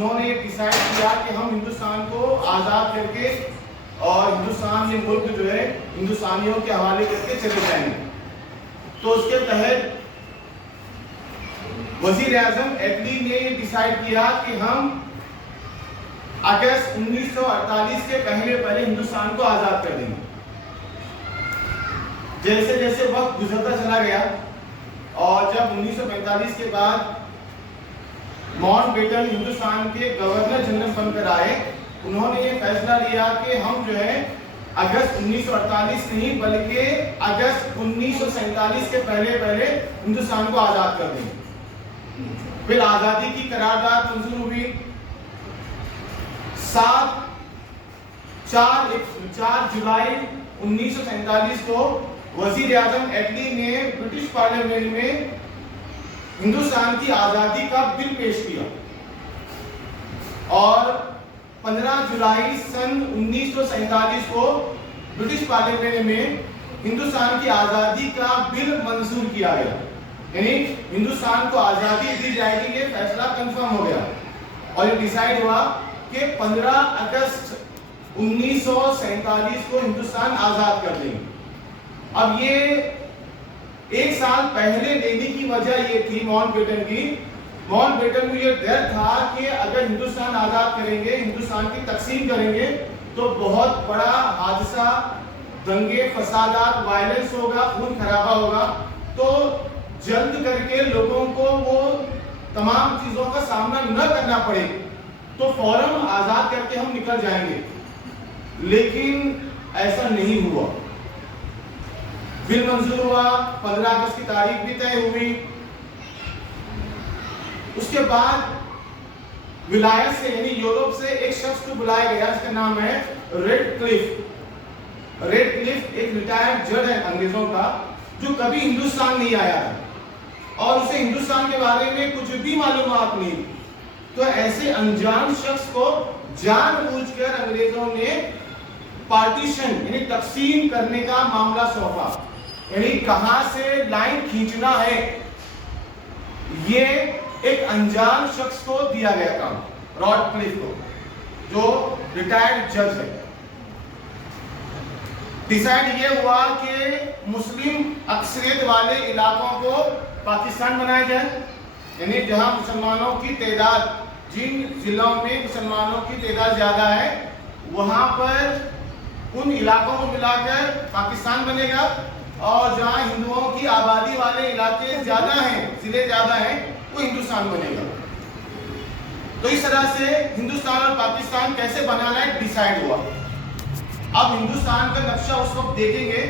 उन्होंने डिसाइड किया कि हम हिंदुस्तान को आज़ाद करके और हिंदुस्तान में मुल्क जो है हिंदुस्तानियों के हवाले करके चले जाएंगे। तो उसके तहत वजीर आजम एटली ने डिसाइड किया कि हम अगस्त 1948 के पहले हिंदुस्तान को आज़ाद कर देंगे। जैसे जैसे वक्त गुजरता चला गया और जब 1945 के बाद माउंटबेटन हिंदुस्तान के गवर्नर जनरल बनकर आए, उन्होंने ये फैसला लिया कि हम जो है अगस्त 1948 नहीं बल्कि अगस्त 1947 के पहले हिंदुस्तान को आज़ाद कर देंगे। फिर आज़ादी की करारदाद मंजूर हुई। 4 जुलाई 1947 को वजीर आजम एटली ने ब्रिटिश पार्लियामेंट में हिंदुस्तान की आज़ादी का बिल पेश किया और 15 जुलाई सन 1947 को ब्रिटिश पार्लियामेंट में हिंदुस्तान की आज़ादी का बिल मंजूर किया गया, यानी हिंदुस्तान को आज़ादी दी जाएगी, ये फैसला कंफर्म हो गया। और ये डिसाइड हुआ कि 15 अगस्त 1947 को हिंदुस्तान आज़ाद कर देंगे। अब ये एक साल पहले लेने की वजह ये थी माउंटबेटन को ये डर था कि अगर हिंदुस्तान आज़ाद करेंगे, हिंदुस्तान की तकसीम करेंगे तो बहुत बड़ा हादसा, दंगे फसादात, वायलेंस होगा, खून खराबा होगा, तो जल्द करके लोगों को वो तमाम चीज़ों का सामना न करना पड़े तो फौरन आज़ाद करके हम निकल जाएंगे। लेकिन ऐसा नहीं हुआ। बिल मंजूर हुआ, 15 अगस्त की तारीख भी तय हुई। उसके बाद विलायत से यानी यूरोप से एक शख्स को बुलाया गया, इसका नाम है रेडक्लिफ। रेडक्लिफ एक रिटायर्ड जज है अंग्रेजों का, जो कभी हिंदुस्तान नहीं आया था और उसे हिंदुस्तान के बारे में कुछ भी मालूमात नहीं। तो ऐसे अनजान शख्स को जानबूझकर अंग्रेजों ने पार्टीशन यानी तकसीम करने का मामला सौंपा, यानी कहां से लाइन खींचना है ये एक अनजान शख्स को दिया गया काम, रॉडक्लिफ को, जो रिटायर्ड जज है। डिसाइड ये हुआ कि मुस्लिम अक्सरियत वाले इलाकों को पाकिस्तान बनाया जाए, यानी जहां मुसलमानों की तादाद, जिन जिलों में मुसलमानों की तादाद ज्यादा है वहां पर उन इलाकों को मिलाकर पाकिस्तान बनेगा और जहां हिंदुओं की आबादी वाले इलाके ज्यादा हैं, जिले ज्यादा हैं, वो हिंदुस्तान बनेगा। तो इस तरह से हिंदुस्तान और पाकिस्तान कैसे बनाना है डिसाइड हुआ। अब हिंदुस्तान का नक्शा उस वक्त देखेंगे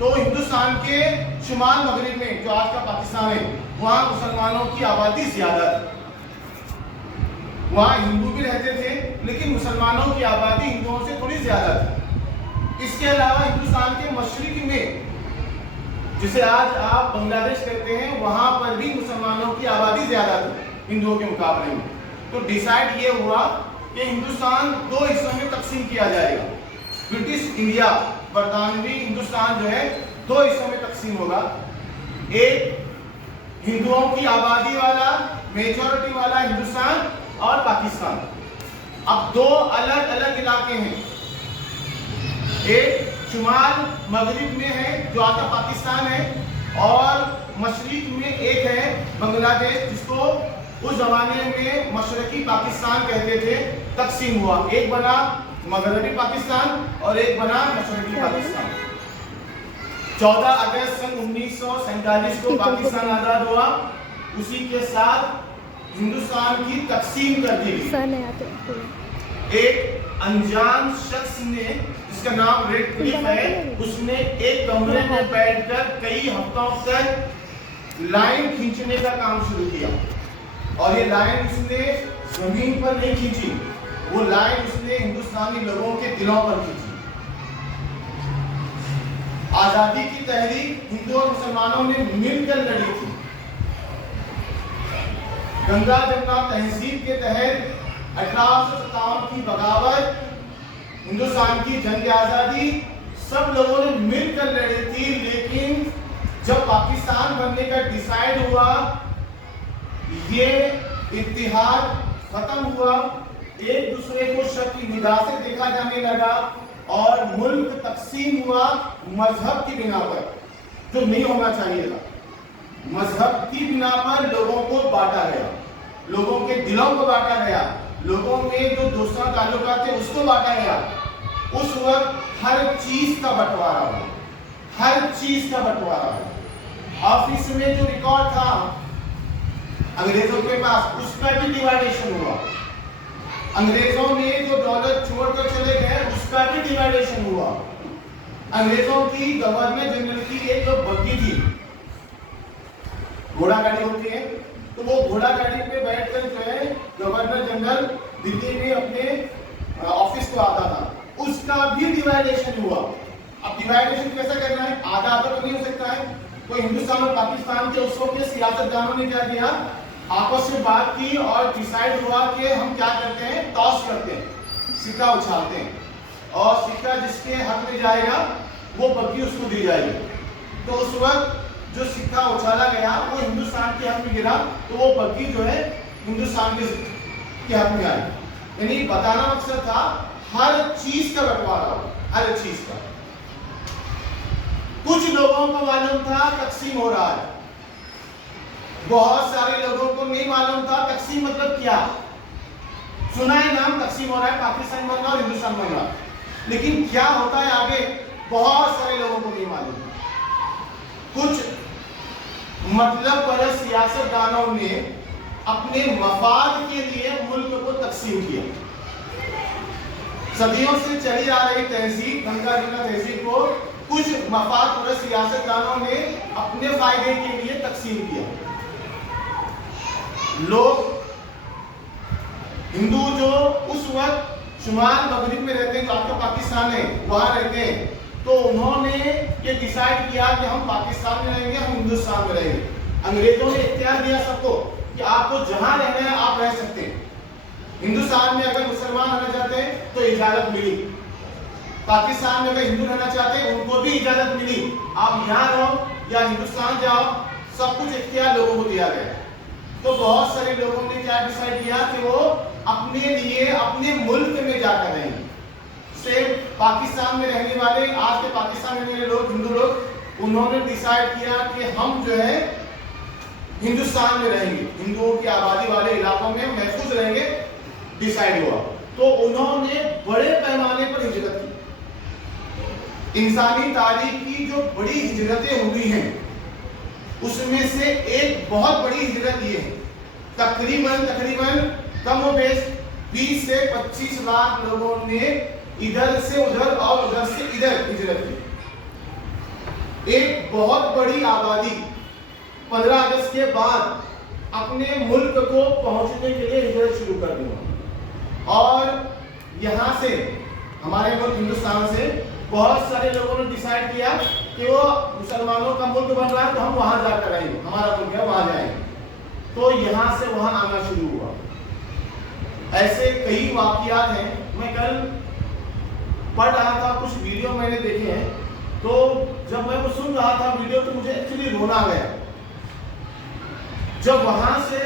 तो हिंदुस्तान के शुमाल मगरिब में जो आज का पाकिस्तान है वहां मुसलमानों की आबादी ज्यादा थी, वहां हिंदू भी रहते थे लेकिन मुसलमानों की आबादी हिंदुओं से थोड़ी ज्यादा थी। इसके अलावा हिंदुस्तान के मशरिक में, जिसे आज आप बांग्लादेश कहते हैं, वहां पर भी मुसलमानों की आबादी ज्यादा थी हिंदुओं के मुकाबले में। तो डिसाइड ये हुआ कि हिंदुस्तान 2 हिस्सों में तकसीम किया जाएगा। ब्रिटिश इंडिया, बरतानवी हिंदुस्तान जो है 2 हिस्सों में तकसीम होगा। एक हिंदुओं की आबादी वाला, मेजॉरिटी वाला हिंदुस्तान और पाकिस्तान। अब 2 अलग अलग इलाके हैं, एक शुमाल मगरिब में है जो आज का पाकिस्तान है और मशरिक में एक है बांग्लादेश, जिसको उस जमाने में मशरकी पाकिस्तान कहते थे। तकसीम हुआ, एक बना मगरबी पाकिस्तान और एक बना मशरकी पाकिस्तान। 14 अगस्त सन 1947 को पाकिस्तान आजाद हुआ। उसी के साथ हिंदुस्तान की तकसीम कर दी गई। एक अनजान शख्स ने, जिसका नाम रेडक्लिफ है, उसने एक कमरे में बैठकर कई हफ्तों तक लाइन खींचने का काम शुरू किया और ये लाइन उसने जमीन पर नहीं खींची, वो लाइन उसने हिंदुस्तानी लोगों के दिलों पर खींची। आजादी की तहरीक हिंदू और मुसलमानों ने मिलकर लड़ी थी। गंगा जमुना तहसीब के तहत 1857 की बगावत, हिंदुस्तान की जंग आजादी, सब लोगों ने मिलकर लड़ी थी। लेकिन जब पाकिस्तान बनने का डिसाइड हुआ, ये इत्तेहाद खत्म हुआ, एक दूसरे को शक की निगाह से देखा जाने लगा और मुल्क तकसीम हुआ मजहब की बिना पर, जो नहीं होना चाहिए था। मजहब की बिना पर लोगों को बांटा गया, लोगों के दिलों को बांटा गया, लोगों में जो दूसरा ताल्लुकात थे उसको बांटा गया। उस वक्त हर चीज का बंटवारा हुआ, हर चीज का बंटवारा हुआ। ऑफिस में जो रिकॉर्ड था अंग्रेजों के पास, उसका भी डिवाइडेशन हुआ। अंग्रेजों ने जो दौलत छोड़कर चले गए उसका भी डिवाइडेशन हुआ। अंग्रेजों की गवर्नर जनरल की एक बग्गी थी, घोड़ा गाड़ी होती है, तो वो घोड़ा गाड़ी पे बैठकर जो है गवर्नर जनरल दिल्ली में अपने ऑफिस को आता था, उसका भी डिवाइडेशन हुआ। अब डिवाइडेशन कैसा करना है, आधा आधा तो नहीं हो सकता है। तो हिंदुस्तान और पाकिस्तान के उस वक्त के सियासतदानों ने क्या किया, आपस में बात की और डिसाइड हुआ कि हम क्या करते हैं, टॉस करते हैं, सिक्का उछालते हैं, और सिक्का जिसके हक में जाएगा वो बग्गी उसको दी जाएगी। तो उस वक्त जो सिक्का उछाला गया वो हिंदुस्तान के हक में गिरा, तो वो बग्गी जो है हिंदुस्तान के हक में आई। यानी बताना मकसद था हर चीज का बंटवारा, हर चीज का। कुछ लोगों को मालूम था तकसीम हो रहा है, बहुत सारे लोगों को नहीं मालूम था तकसीम मतलब क्या। सुना है नाम तकसीम हो रहा है, पाकिस्तान बन रहा और हिंदुस्तान बन रहा, लेकिन क्या होता है आगे बहुत सारे लोगों को नहीं मालूम। कुछ मतलब परस्त सियासतदानों ने अपने मफाद के लिए मुल्क को तकसीम किया। सदियों से चली आ रही तहजीब, गंगा जमुना तहजीब को कुछ मफाद परस्त सियासतदानों ने अपने फायदे के लिए तकसीम किया। लोग हिंदू जो उस वक्त शुमाल मगरिब में रहते हैं, जो आपका पाकिस्तान है, वहां रहते हैं, तो उन्होंने ये डिसाइड किया कि हम पाकिस्तान में रहेंगे, हम हिंदुस्तान में रहेंगे। अंग्रेजों ने इख्तियार दिया सबको कि आपको जहां रहना है आप रह सकते हैं। हिंदुस्तान में अगर मुसलमान रहना चाहते हैं तो इजाजत मिली, पाकिस्तान में अगर हिंदू रहना चाहते हैं उनको भी इजाजत मिली, आप यहाँ रहो या हिंदुस्तान जाओ, सब कुछ इख्तियार लोगों को दिया गया। तो बहुत सारे लोगों ने क्या डिसाइड किया कि वो अपने लिए अपने मुल्क में जाकर रहेंगे। सेम पाकिस्तान में रहने वाले, आज के पाकिस्तान में रहने वाले लोग, हिंदू लोग, उन्होंने डिसाइड किया कि हम जो है हिंदुस्तान में रहेंगे, हिंदुओं की आबादी वाले इलाकों में महफूज रहेंगे, डिसाइड हुआ। तो उन्होंने बड़े पैमाने पर हिजरत की। इंसानी तारीख की जो बड़ी हिजरतें हुई हैं उसमें से एक बहुत बड़ी हिजरत ये है, तकरीबन कम और बेश 20 से 25 लाख लोगों ने इधर से उधर और उधर से इधर हिजरत की। एक बहुत बड़ी आबादी 15 अगस्त के बाद अपने मुल्क को पहुंचने के लिए हिजरत शुरू कर दी, और यहाँ से हमारे मुल्क हिंदुस्तान से बहुत सारे लोगों ने डिसाइड किया कि वो मुसलमानों का मुल्क बन रहा है तो हम वहां जाकर रहेंगे, हमारा मुल्क है वहां जाएंगे। तो यहाँ से वहां आना शुरू हुआ। ऐसे कई वाकयात हैं। मैं कल पढ़ रहा था, कुछ वीडियो मैंने देखे हैं, तो जब मैं वो सुन रहा था वीडियो तो मुझे एक्चुअली रोना आ गया। जब वहां से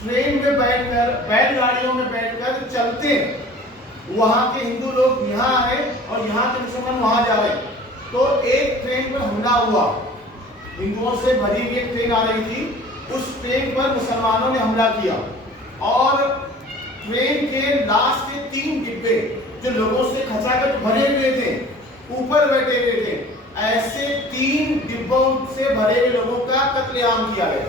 ट्रेन में बैठकर, बैलगाड़ियों में बैठकर चलते, वहां के हिंदू लोग यहाँ आए और यहाँ के मुसलमान वहां जा रहे, तो एक ट्रेन पर हमला हुआ, हिंदुओं से भरी हुई एक ट्रेन आ रही थी, उस ट्रेन पर मुसलमानों ने हमला किया और ट्रेन के लास्ट के 3 डिब्बे जो लोगों से खचाखच भरे हुए थे, ऊपर बैठे हुए थे, ऐसे 3 डिब्बों से भरे हुए लोगों का कत्लेआम किया गया।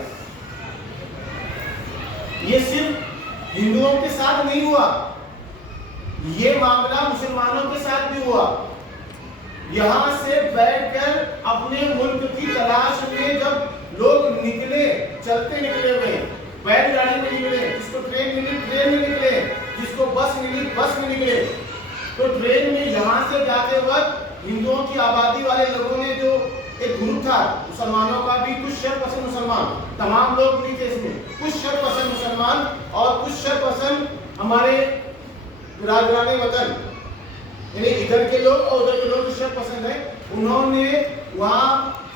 ये सिर्फ हिंदुओं के साथ नहीं हुआ, ये मामला मुसलमानों के साथ भी हुआ। यहां से बैठकर अपने मुल्क की तलाश में जब लोग निकले, चलते निकले हुए, बैलगाड़ी में निकले, जिसको ट्रेन मिली ट्रेन में निकले, जिसको बस मिली बस में निकले, तो ट्रेन में यहां से जाते वक्त हिंदुओं की आबादी वाले लोगों ने, जो एक ग्रुप था मुसलमानों का भी, कुछ शरपसंद मुसलमान, तमाम लोग नहीं थे इसमें, कुछ शरपसंद मुसलमान और कुछ शरपसंद हमारे राजरानी वतन, यानी इधर के लोग और उधर के लोग जो शरपसंद है, उन्होंने वहां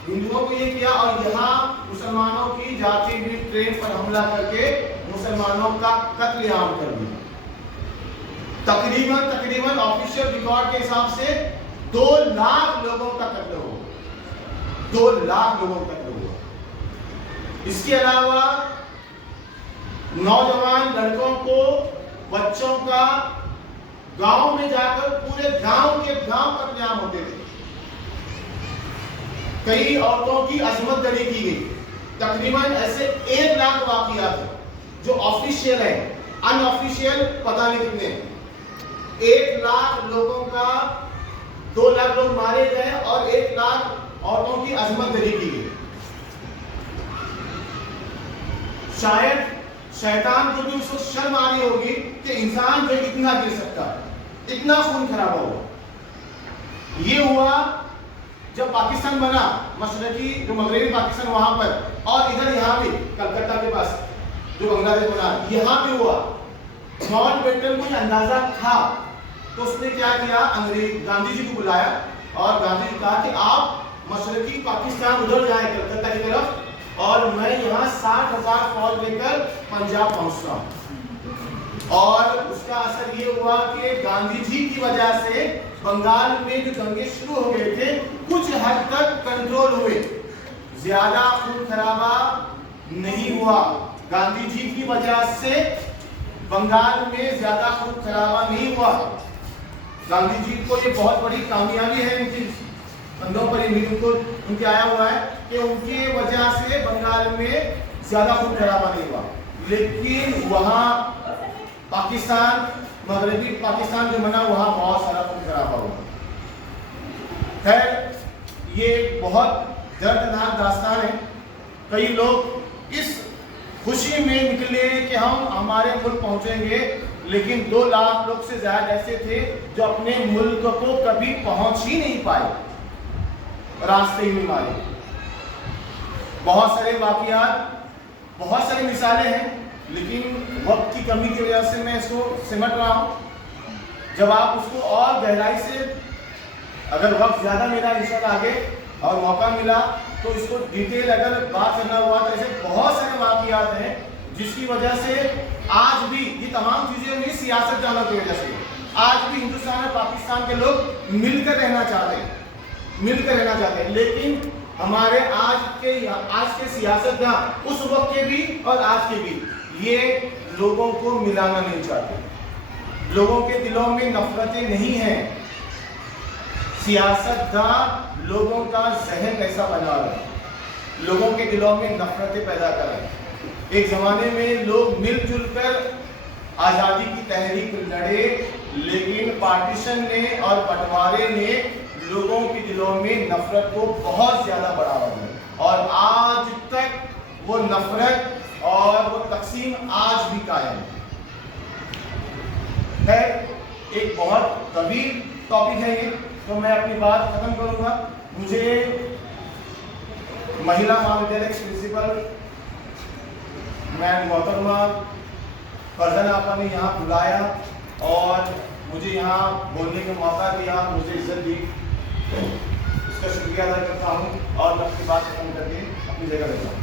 हिंदुओं को ये किया और यहाँ मुसलमानों की जाती हुई ट्रेन पर हमला करके मुसलमानों का कत्लेआम कर दिया। तकरीबन ऑफिशियल रिकॉर्ड के हिसाब से 2 लाख लोगों का कत्ल हुआ, 2 लाख लोगों का कत्ल हुआ। इसके अलावा नौजवान लड़कों को, बच्चों का गांव में जाकर पूरे गांव के गांव कत्लेआम होते थे। कई औरतों की अजमत दरी की गई। तकरीबन ऐसे 1 लाख वाकयात है जो ऑफिशियल है, अनऑफिशियल पता नहीं कितने। 1 लाख लोगों का 2 लाख लोग मारे गए और 1 लाख औरतों की अजमत दरी की गई। शायद शैतान को भी उसको शर्म आ रही होगी कि इंसान जो इतना गिर सकता है, इतना खून खराबा हुआ। ये हुआ जब पाकिस्तान बना, मशरकी जो मगरबी पाकिस्तान वहां पर, और इधर यहाँ भी कलकत्ता के पास जो बांग्लादेश बना, यहाँ भी हुआ। माउंट बेटन को अंदाजा था तो उसने क्या किया, अंग्रेज गांधी जी को बुलाया और गांधी जी कहा कि आप मशरकी पाकिस्तान उधर जाए कलकत्ता की तरफ, और मैं यहाँ 60,000 फौज लेकर पंजाब पहुंचता हूँ। और उसका असर ये हुआ कि गांधी जी की वजह से बंगाल में जो दंगे शुरू हो गए थे कुछ हद तक कंट्रोल हुए, ज्यादा खून खराबा नहीं हुआ। गांधी जी की वजह से बंगाल में ज्यादा खून खराबा नहीं हुआ। गांधी जी को ये बहुत बड़ी कामयाबी है, उनकी कंधों पर उनको उनके आया हुआ है कि उनकी वजह से बंगाल में ज्यादा खून खराबा नहीं हुआ। लेकिन वहां पाकिस्तान, मगरबी पाकिस्तान जो बना, वहां बहुत सारा खून खराबा हुआ। खैर, ये एक बहुत दर्दनाक दास्तान है। कई लोग इस खुशी में निकले कि हम हमारे मुल्क पहुंचेंगे, लेकिन 2 लाख लोग से ज्यादा ऐसे थे जो अपने मुल्क को कभी पहुंच ही नहीं पाए, रास्ते ही नहीं मारे। बहुत सारे वाकयात, बहुत सारी मिसालें हैं, लेकिन वक्त की कमी की वजह से मैं इसको सिमट रहा हूँ। जब आप उसको और गहराई से, अगर वक्त ज़्यादा मिला इंशाल्लाह आगे और मौका मिला तो इसको डिटेल अगर बात करना हुआ तो ऐसे बहुत सारे वाकयात हैं जिसकी वजह से आज भी ये तमाम चीज़ें हुई सियासतदानों की वजह से। आज भी हिंदुस्तान और पाकिस्तान के लोग मिलकर रहना चाहते हैं, लेकिन हमारे आज के सियासतदान उस वक्त के भी और आज के भी ये लोगों को मिलाना नहीं चाहते। लोगों के दिलों में नफरतें नहीं हैं। सियासतदान लोगों का जहन ऐसा बना रहे हैं, लोगों के दिलों में नफरतें पैदा कर रहे हैं। एक जमाने में लोग मिलजुल कर आज़ादी की तहरीक लड़े, लेकिन पार्टीशन ने और बंटवारे ने लोगों के दिलों में नफरत को बहुत ज़्यादा बढ़ावा दिया, और आज तक वो नफरत और वो तकसीम आज भी कायम है। एक बहुत तवील टॉपिक है ये, तो मैं अपनी बात खत्म करूंगा। मुझे महिला महाविद्यालय के प्रिंसिपल मैम मोहतरमा फरजाना आपा ने यहाँ बुलाया और मुझे यहाँ बोलने का मौका दिया, मुझे इज्जत दी, इसका शुक्रिया अदा करता हूँ और मैं अपनी बात खत्म करके अपनी जगह लेता हूँ।